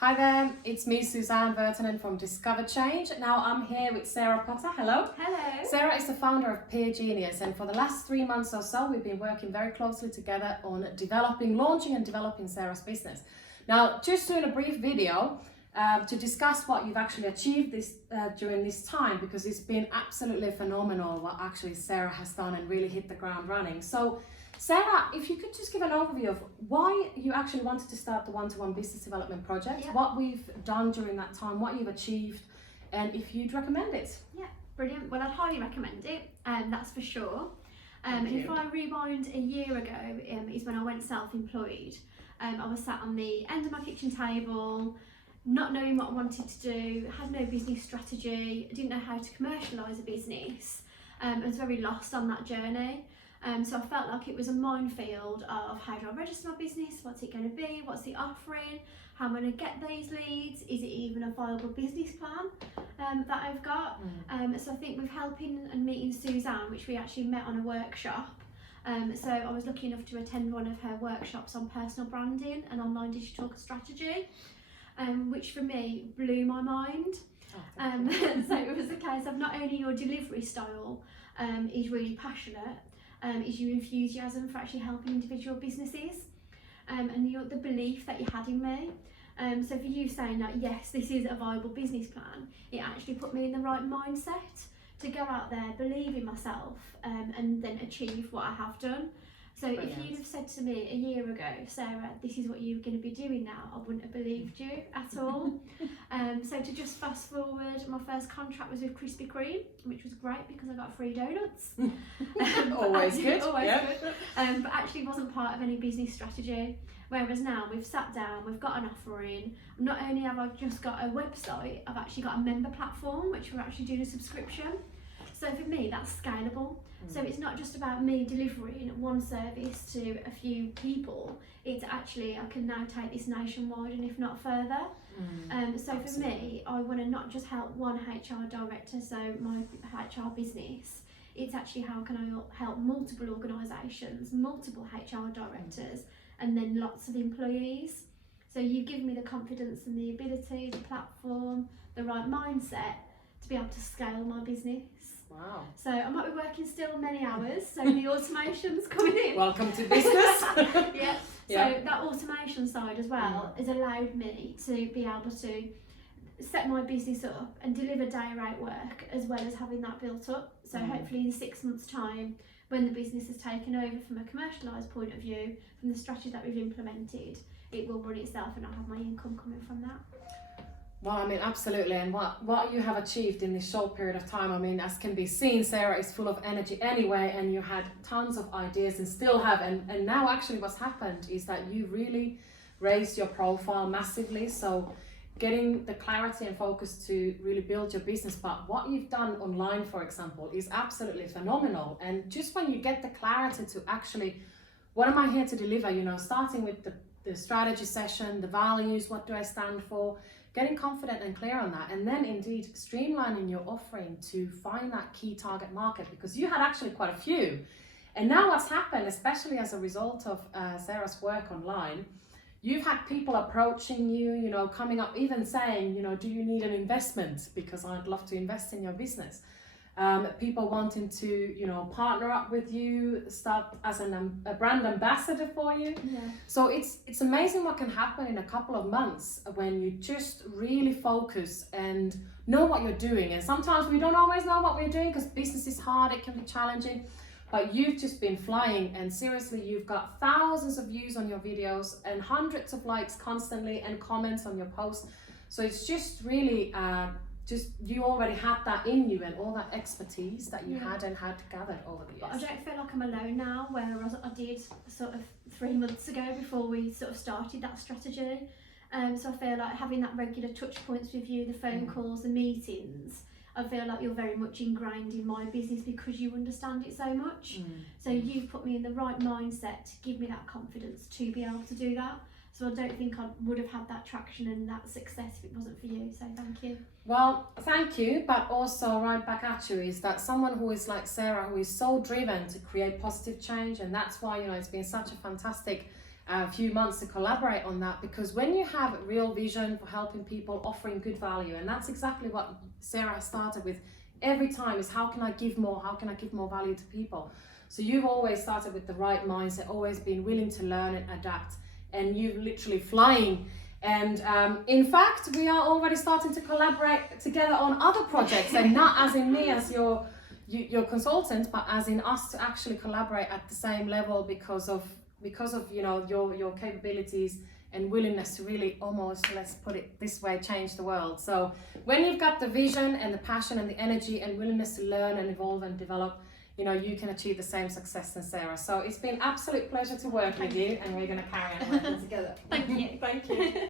Hi there, it's me, Susanne Virtanen from DiscoverChange. Now I'm here with Sarah Potter. Hello. Hello. Sarah is the founder of Peer Genius, and for the last 3 months or so, we've been working very closely together on launching and developing Sarah's business. Now, just doing a brief video to discuss what you've actually achieved during this time, because it's been absolutely phenomenal what actually Sarah has done and really hit the ground running. So, Sarah, if you could just give an overview of why you actually wanted to start the one-to-one business development project, what we've done during that time, what you've achieved, and if you'd recommend it. Yeah, brilliant. Well, I'd highly recommend it, and that's for sure. And if I rewind a year ago, is when I went self-employed. I was sat on the end of my kitchen table, not knowing what I wanted to do, had no business strategy, didn't know how to commercialise a business. I was very lost on that journey. So I felt like it was a minefield of how do I register my business, what's it going to be, what's the offering, how am I going to get these leads, is it even a viable business plan that I've got. So I think with helping and meeting Susanne, which we actually met on a workshop, so I was lucky enough to attend one of her workshops on personal branding and online digital strategy, which for me blew my mind. So it was a case of not only your delivery style is really passionate, is your enthusiasm for actually helping individual businesses, and the belief that you had in me. So for you saying that, yes, this is a viable business plan, it actually put me in the right mindset to go out there, believe in myself, and then achieve what I have done. So Brilliant. If you'd have said to me a year ago, Sarah, this is what you're going to be doing now, I wouldn't have believed you at all. So to just fast forward, my first contract was with Krispy Kreme, which was great because I got free donuts. Always good. Always good. But actually wasn't part of any business strategy. Whereas now we've sat down, we've got an offering. Not only have I just got a website, I've actually got a member platform, which we're actually doing a subscription. So for me, that's scalable. So it's not just about me delivering one service to a few people. It's actually, I can now take this nationwide and if not further. So Absolutely. For me, I want to not just help one HR director, so my HR business. It's actually how can I help multiple organisations, multiple HR directors, and then lots of employees. So you give me the confidence and the ability, the platform, the right mindset to be able to scale my business. Wow. So I might be working still many hours, so the automation's coming in. Welcome to business. Yeah. So that automation side as well has allowed me to be able to set my business up and deliver day rate work as well as having that built up. So hopefully in 6 months' time, when the business has taken over from a commercialised point of view, from the strategy that we've implemented, it will run itself and I'll have my income coming from that. Well, I mean, absolutely. And what you have achieved in this short period of time, I mean, as can be seen, Sarah is full of energy anyway, and you had tons of ideas and still have. And now actually what's happened is that you really raised your profile massively. So getting the clarity and focus to really build your business. But what you've done online, for example, is absolutely phenomenal. And just when you get the clarity to actually, what am I here to deliver? You know, starting with the strategy session, the values, what do I stand for? Getting confident and clear on that, and then indeed streamlining your offering to find that key target market, because you had actually quite a few. And now what's happened, especially as a result of Sarah's work online, you've had people approaching you, you know, coming up, even saying, you know, do you need an investment? Because I'd love to invest in your business. People wanting to, you know, partner up with you, start as a brand ambassador for you. Yeah. So it's amazing what can happen in a couple of months when you just really focus and know what you're doing. And sometimes we don't always know what we're doing because business is hard, it can be challenging, but you've just been flying, and seriously, you've got thousands of views on your videos and hundreds of likes constantly and comments on your posts. So it's just really you already had that in you and all that expertise that you had gathered over the years. But I don't feel like I'm alone now, whereas I did sort of 3 months ago before we sort of started that strategy. So I feel like having that regular touch points with you, the phone calls, the meetings, I feel like you're very much ingrained in my business because you understand it so much. So you've put me in the right mindset to give me that confidence to be able to do that. So I don't think I would have had that traction and that success if it wasn't for you. So thank you. Well, thank you, but also right back at you is that someone who is like Sarah, who is so driven to create positive change, and that's why, you know, it's been such a fantastic a few months to collaborate on that, because when you have a real vision for helping people, offering good value, and that's exactly what Sarah has started with every time, is how can I give more, how can I give more value to people. So you've always started with the right mindset, always been willing to learn and adapt, and you've literally flying. And in fact, we are already starting to collaborate together on other projects, and not as in me as your consultant, but as in us to actually collaborate at the same level because of you know your capabilities and willingness to really almost, let's put it this way, change the world. So when you've got the vision and the passion and the energy and willingness to learn and evolve and develop, you know, you can achieve the same success as Sarah. So it's been an absolute pleasure to work with you, and we're going to carry on working together. Thank you. Thank you.